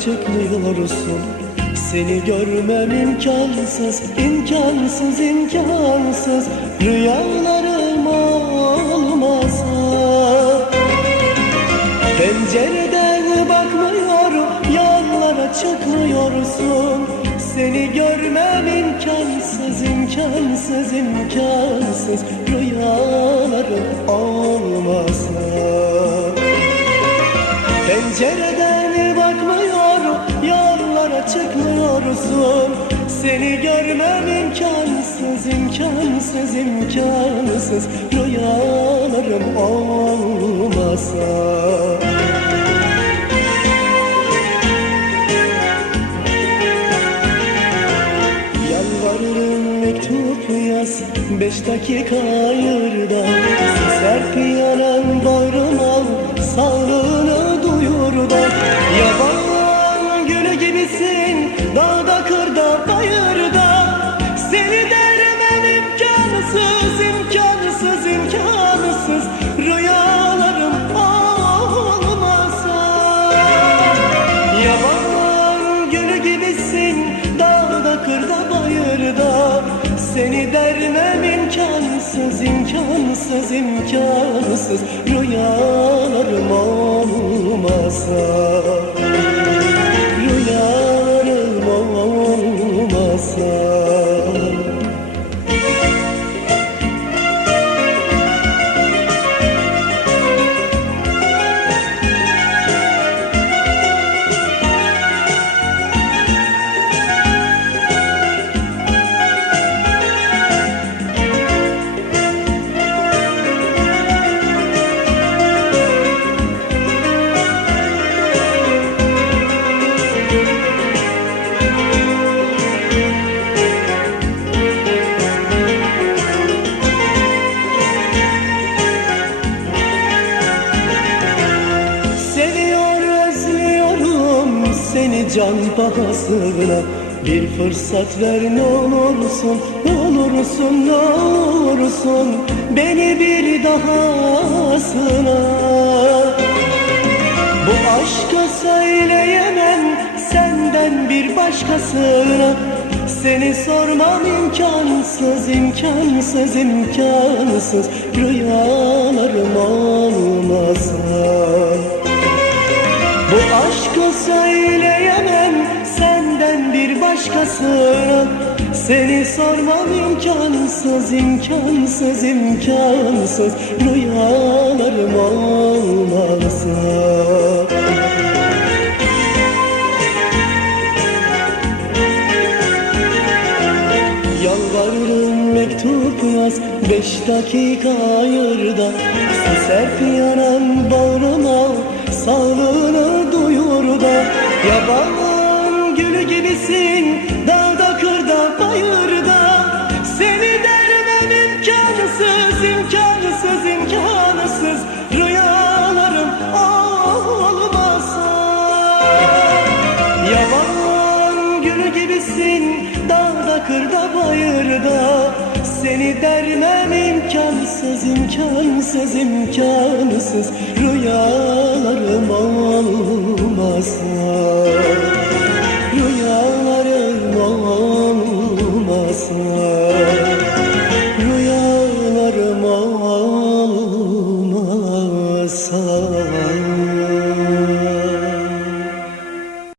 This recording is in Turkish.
çıkmıyorsun Seni görmem imkansız, imkansız, imkansız. Rüyalarım olmasa. Pencereden bakmıyorum, yanlara çıkmıyorsun. Seni görmem imkansız, imkansız, imkansız. Rüyalarım olmasa. Pencereden çıkmıyorsun Seni görmem imkansız, imkansız, imkansız. Rüyalarım olmasa. Yalvarırım mektup yaz Beş dakika ayırda. Serp yanan bağrıma imkansız imkansız Rüyalarım olmasa seni can pahasına. Bir fırsat ver ne olursun ne olursun ne olursun Beni bir dahasına. Bu aşkı söyleyemem senden bir başkasına. Seni sormam imkansız, imkansız, imkansız. Rüyalarım olmasa söyleyemem senden bir başkasına Seni sormam imkansız, imkansız, imkansız. Rüyalarım olmasa Yalvarırım mektup yaz Beş dakika ayırda. Serp yanan Sağlığını duyur da Yaban gülü gibisin Dağda kırda bayırda. Seni dermem imkansız imkansız imkansız. Rüyalarım olmasa. Yaban gülü gibisin Dağda kırda bayırda. Seni dermem imkansız imkansız imkansız. Rüyalarım olmasa Rüyalarım